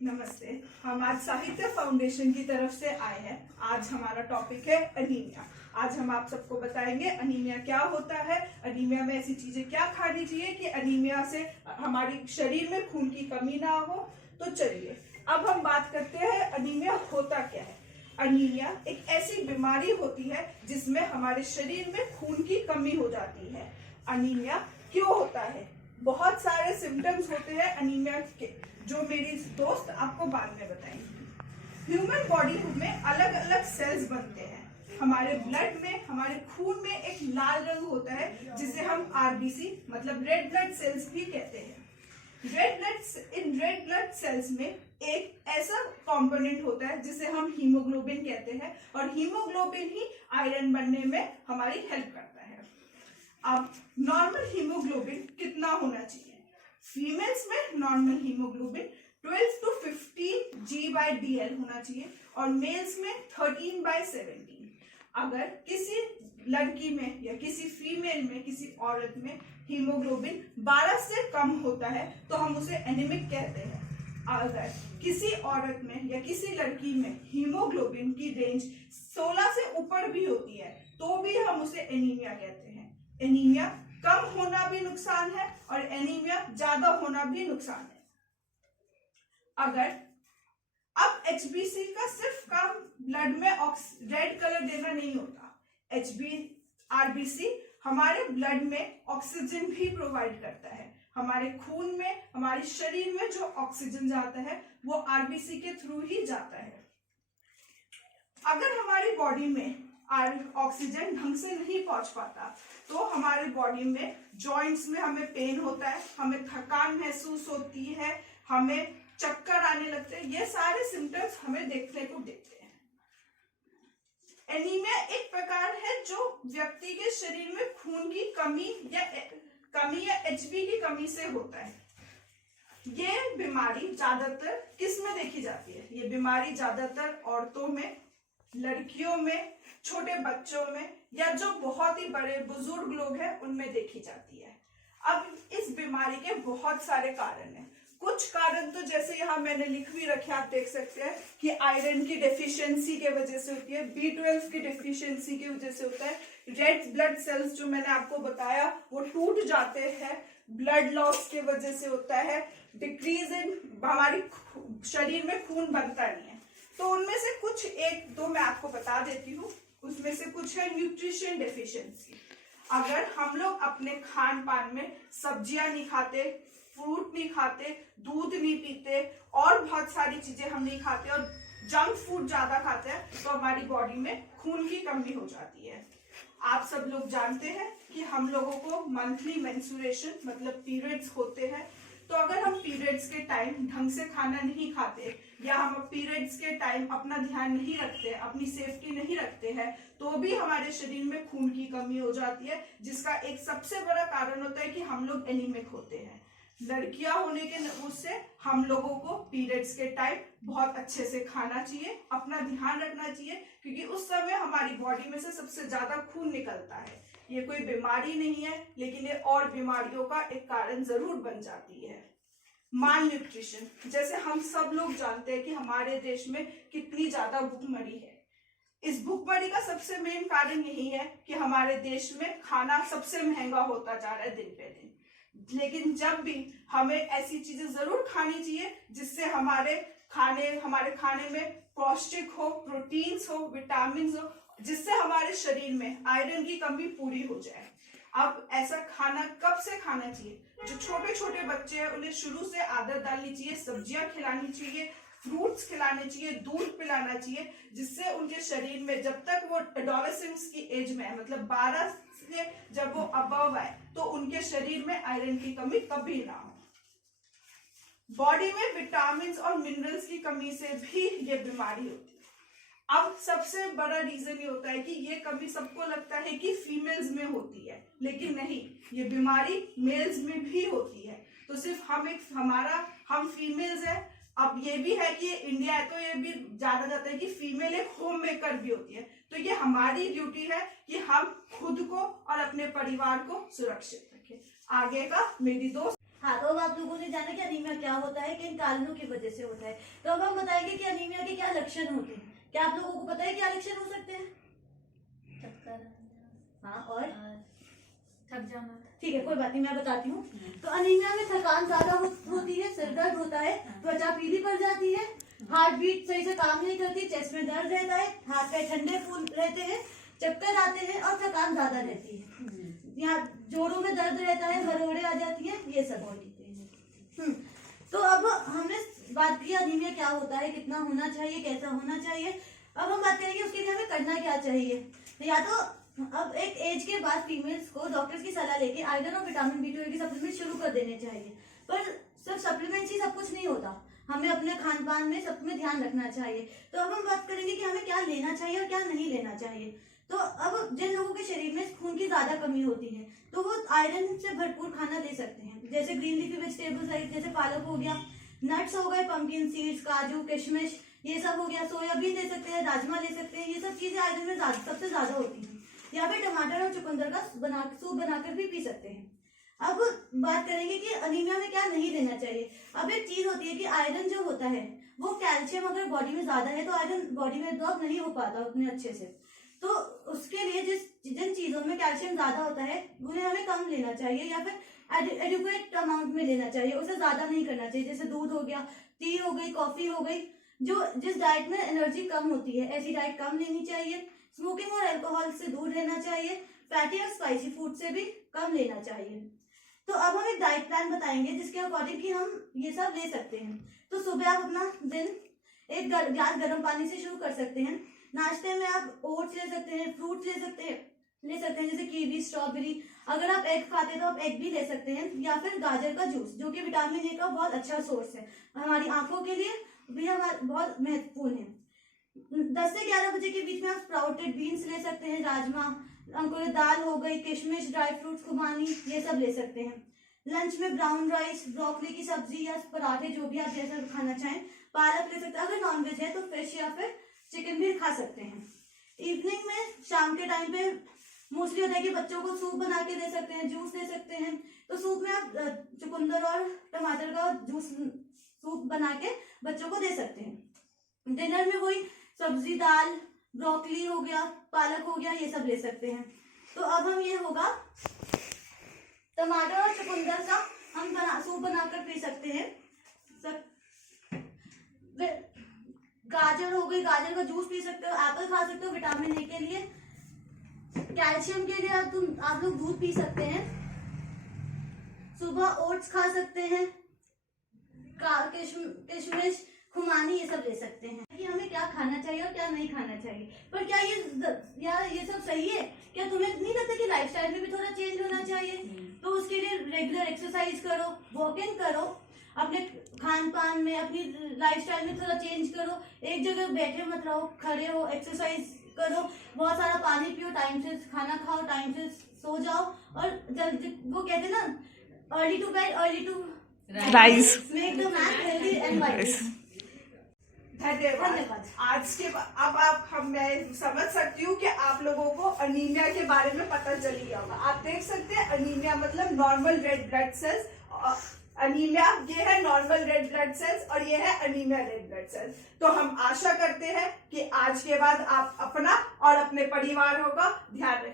नमस्ते। हम आज साहित्य फाउंडेशन की तरफ से आए हैं। आज हमारा टॉपिक है अनीमिया। आज हम आप सबको बताएंगे अनीमिया क्या होता है, अनीमिया में ऐसी चीजें क्या खानी चाहिए कि अनीमिया से हमारे शरीर में खून की कमी ना हो। तो चलिए अब हम बात करते हैं अनीमिया होता क्या है। अनीमिया एक ऐसी बीमारी होती है जिसमें हमारे शरीर में खून की कमी हो जाती है। अनीमिया क्यों होता है? बहुत सारे सिम्टम्स होते हैं अनीमिया के, जो मेरी दोस्त आपको बाद में बताएंगी। ह्यूमन बॉडी में अलग अलग सेल्स बनते हैं। हमारे ब्लड में, हमारे खून में एक लाल रंग होता है जिसे हम आरबीसी मतलब रेड ब्लड सेल्स भी कहते हैं। इन रेड ब्लड सेल्स में एक ऐसा कंपोनेंट होता है जिसे हम हीमोग्लोबिन कहते हैं, और हीमोग्लोबिन ही आयरन बनने में हमारी हेल्प करता है। अब नॉर्मल हीमोग्लोबिन कितना होना चाहिए? फीमेल्स में नॉर्मल हीमोग्लोबिन 12 to 15 G/dl होना चाहिए और मेल्स में 13/17। अगर किसी लड़की में या किसी फीमेल में, किसी औरत में हीमोग्लोबिन 12 से कम होता है तो हम उसे एनीमिक कहते हैं। अगर किसी औरत में या किसी लड़की में हीमोग्लोबिन की रेंज 16 से ऊपर भी होती है तो भी हम उसे एनीमिया कहते हैं। एनीमिया कम होना भी नुकसान है और एनीमिया ज्यादा होना भी नुकसान है। अगर अब एचबीसी का सिर्फ काम ब्लड में रेड कलर देना नहीं होता। आरबीसी हमारे ब्लड में ऑक्सीजन भी प्रोवाइड करता है। हमारे खून में, हमारे शरीर में जो ऑक्सीजन जाता है वो आरबीसी के थ्रू ही जाता है। अगर हमारी बॉडी में ऑक्सीजन ढंग से नहीं पहुंच पाता तो हमारे बॉडी में जॉइंट्स में हमें पेन होता है, हमें थकान महसूस होती है, हमें चक्कर आने लगते हैं। ये सारे सिम्टम्स हमें देखने को देते हैं। एनीमिया एक प्रकार है जो व्यक्ति के शरीर में खून की कमी या एचबी की कमी से होता है। ये बीमारी ज्यादातर किस में देखी जाती है? ये बीमारी ज्यादातर औरतों में, लड़कियों में, छोटे बच्चों में या जो बहुत ही बड़े बुजुर्ग लोग हैं उनमें देखी जाती है। अब इस बीमारी के बहुत सारे कारण हैं। कुछ कारण तो जैसे यहाँ मैंने लिख भी रखे, आप देख सकते हैं कि आयरन की डेफिशिएंसी के वजह से होती है, B12 की डेफिशिएंसी की वजह से होता है, रेड ब्लड सेल्स जो मैंने आपको बताया वो टूट जाते हैं, ब्लड लॉस के वजह से होता है, डिक्रीज इन हमारी शरीर में खून बनता नहीं है। तो उनमें से कुछ एक दो मैं आपको बता देती हूँ। उसमें से कुछ है न्यूट्रिशन डेफिशिएंसी। अगर हम लोग अपने खान पान में सब्जियां नहीं खाते, फ्रूट नहीं खाते, दूध नहीं पीते और बहुत सारी चीजें हम नहीं खाते और जंक फूड ज्यादा खाते हैं तो हमारी बॉडी में खून की कमी हो जाती है। आप सब लोग जानते हैं कि हम लोगों को मंथली मेंस्ट्रुएशन मतलब पीरियड्स होते हैं। तो अगर हम पीरियड्स के टाइम ढंग से खाना नहीं खाते या हम पीरियड्स के टाइम अपना ध्यान नहीं रखते, अपनी सेफ्टी नहीं रखते हैं तो भी हमारे शरीर में खून की कमी हो जाती है, जिसका एक सबसे बड़ा कारण होता है कि हम लोग एनीमिक होते हैं। लड़कियां होने के उससे हम लोगों को पीरियड्स के टाइम बहुत अच्छे से खाना चाहिए, अपना ध्यान रखना चाहिए, क्योंकि उस समय हमारी बॉडी में से सबसे ज्यादा खून निकलता है। ये कोई बीमारी नहीं है लेकिन ये और बीमारियों का एक कारण जरूर बन जाती है। माल न्यूट्रिशन, जैसे हम सब लोग जानते हैं कि हमारे देश में कितनी ज्यादा भूखमरी है। इस भूखमरी का सबसे मेन कारण यही है कि हमारे देश में खाना सबसे महंगा होता जा रहा है दिन पे दिन। लेकिन जब भी हमें ऐसी चीजें जरूर खानी चाहिए जिससे हमारे खाने में पौष्टिक हो, प्रोटीन्स हो, विटामिन हो, जिससे हमारे शरीर में आयरन की कमी पूरी हो जाए। अब ऐसा खाना कब से खाना चाहिए? जो छोटे छोटे बच्चे हैं उन्हें शुरू से आदत डालनी चाहिए, सब्जियां खिलानी चाहिए, फ्रूट्स खिलाने चाहिए, दूध पिलाना चाहिए, जिससे उनके शरीर में जब तक वो एडोलेसेंस की एज में है, मतलब 12 से जब वो अबव आए तो उनके शरीर में आयरन की कमी कभी ना हो। बॉडी में विटामिन और मिनरल्स की कमी से भी ये बीमारी होती है। अब सबसे बड़ा रीजन ये होता है कि ये कमी सबको लगता है कि फीमेल्स में होती है, लेकिन नहीं, ये बीमारी मेल्स में भी होती है। तो सिर्फ हम फीमेल्स है। अब ये भी है कि इंडिया है तो ये भी जाना जाता है कि फीमेल एक होम मेकर भी होती है। तो ये हमारी ड्यूटी है कि हम खुद को और अपने परिवार को सुरक्षित रखें। आगे का मेरी दोस्त हाँ, तो अब आप लोगों ने जाना कि अनीमिया क्या होता है, किन कारणों की वजह से होता है। तो अब हम बताएंगे कि अनीमिया के क्या लक्षण होते हैं। क्या आप लोगों को पता है क्या लक्षण हो सकते हैं? हाँ, और थक जाना। ठीक है, कोई बात नहीं, मैं बताती हूँ। तो अनीमिया में थकान ज्यादा होती है, सिर दर्द होता है, त्वचा पीली पड़ जाती है, हार्ट बीट सही से काम नहीं करती, चेस्ट में दर्द रहता है, हाथ पैर ठंडे फूल रहते हैं, चक्कर आते हैं और थकान ज्यादा रहती है। यहाँ जोड़ों में दर्द रहता है, हरोड़े आ जाती है, ये सब होती है। तो अब हमने बात की अनीमिया क्या होता है, कितना होना चाहिए, कैसा होना चाहिए। अब हम बात करेंगे उसके लिए हमें करना क्या चाहिए। या तो अब एक एज के बाद फीमेल्स को डॉक्टर्स की सलाह लेके आयरन और विटामिन B12 की सप्लीमेंट शुरू कर देने चाहिए। पर सिर्फ सप्लीमेंट्स ही सब कुछ नहीं होता, हमें अपने खान पान में सब में ध्यान रखना चाहिए। तो अब हम बात करेंगे कि हमें क्या लेना चाहिए और क्या नहीं लेना चाहिए। तो अब जिन लोगों के शरीर में खून की ज्यादा कमी होती है तो वो आयरन से भरपूर खाना ले सकते हैं, जैसे ग्रीन लीफी वेजिटेबल्स जैसे पालक हो गया, नट्स हो गए, पंपकिन सीड्स, काजू, किशमिश, ये सब हो गया, सोयाबीन ले सकते हैं, राजमा ले सकते हैं, ये सब चीजें आयरन में सबसे ज्यादा होती हैं। या फिर टमाटर और चुकंदर का सूप बनाकर भी पी सकते हैं। अब बात करेंगे कि अनीमिया में क्या नहीं लेना चाहिए। अब एक चीज होती है कि आयरन जो होता है वो कैल्शियम अगर बॉडी में ज्यादा है तो आयरन बॉडी में एब्जॉर्ब नहीं हो पाता उतने अच्छे से। तो उसके लिए जिन चीजों में कैल्शियम ज्यादा होता है उन्हें हमें कम लेना चाहिए या फिर एडिक्वेट अमाउंट में लेना चाहिए, उसे ज्यादा नहीं करना चाहिए। जैसे दूध हो गया, टी हो गई, कॉफी हो गई। जिस डाइट में एनर्जी कम होती है ऐसी डाइट कम लेनी चाहिए। स्मोकिंग और अल्कोहल से दूर रहना चाहिए। फैटी और स्पाइसी फूड से भी कम लेना चाहिए। तो अब हम एक डाइट प्लान बताएंगे जिसके अकॉर्डिंग कि हम ये सब ले सकते हैं। तो सुबह आप अपना दिन एक गिलास गर्म पानी से शुरू कर सकते हैं। नाश्ते में आप ओट्स ले सकते हैं, फ्रूट्स ले सकते हैं जैसे कीवी, स्ट्रॉबेरी। अगर आप एग खाते हैं तो आप एग भी ले सकते हैं, या फिर गाजर का जूस जो कि विटामिन ए का बहुत अच्छा सोर्स है, हमारी आंखों के लिए भी हमारा बहुत महत्वपूर्ण है। 10 से 11 बजे के बीच में आप स्प्राउटेड बीन्स ले सकते हैं, राजमा, अंकुरित दाल हो गई, किशमिश, ड्राई फ्रूट्स, खुबानी, ये सब ले सकते हैं। लंच में ब्राउन राइस, ब्रोकली की सब्जी या पराठे, जो भी आप जैसा खाना चाहें, पालक ले सकते हैं। अगर नॉनवेज है तो फिश या फिर चिकन भी खा सकते हैं। इवनिंग में शाम के टाइम पे मोस्टली होता है कि बच्चों को सूप बना के दे सकते हैं, जूस दे सकते हैं। तो सूप में आप चुकंदर और टमाटर का सूप बना के बच्चों को दे सकते हैं। डिनर में वही सब्जी, दाल, ब्रोकली हो गया, पालक हो गया, ये सब ले सकते हैं। तो अब हम ये होगा टमाटर और चुकंदर का हम सूप बनाकर पी सकते हैं। गाजर हो गई, गाजर का जूस पी सकते हो, एप्पल खा सकते हो विटामिन ए के लिए। कैल्शियम के लिए आप लोग दूध पी सकते हैं। सुबह ओट्स खा सकते हैं, किशमिश, खुमानी, ये सब ले सकते हैं। कि हमें क्या खाना चाहिए और क्या नहीं खाना चाहिए। पर क्या ये सब सही है? क्या तुम्हें नहीं लगता कि लाइफस्टाइल में भी थोड़ा चेंज होना चाहिए? तो उसके लिए रेगुलर एक्सरसाइज करो, वॉकिंग करो, अपने खान पान में, अपनी लाइफस्टाइल में थोड़ा चेंज करो। एक जगह बैठे मत रहो, खड़े हो, एक्सरसाइज करो, बहुत सारा पानी पियो, टाइम से खाना खाओ, टाइम से सो जाओ, और जल्दी, वो कहते ना, early to bed early to rise, make the man healthy and wise. धन्यवाद। आज के अब मैं समझ सकती हूँ कि आप लोगों को अनीमिया के बारे में पता चल गया होगा। आप देख सकते हैं अनीमिया मतलब normal red blood cells. Anaemia ये है नॉर्मल रेड ब्लड सेल्स और ये है अनीमिया रेड ब्लड सेल्स। तो हम आशा करते हैं कि आज के बाद आप अपना और अपने परिवारों का ध्यान रखें।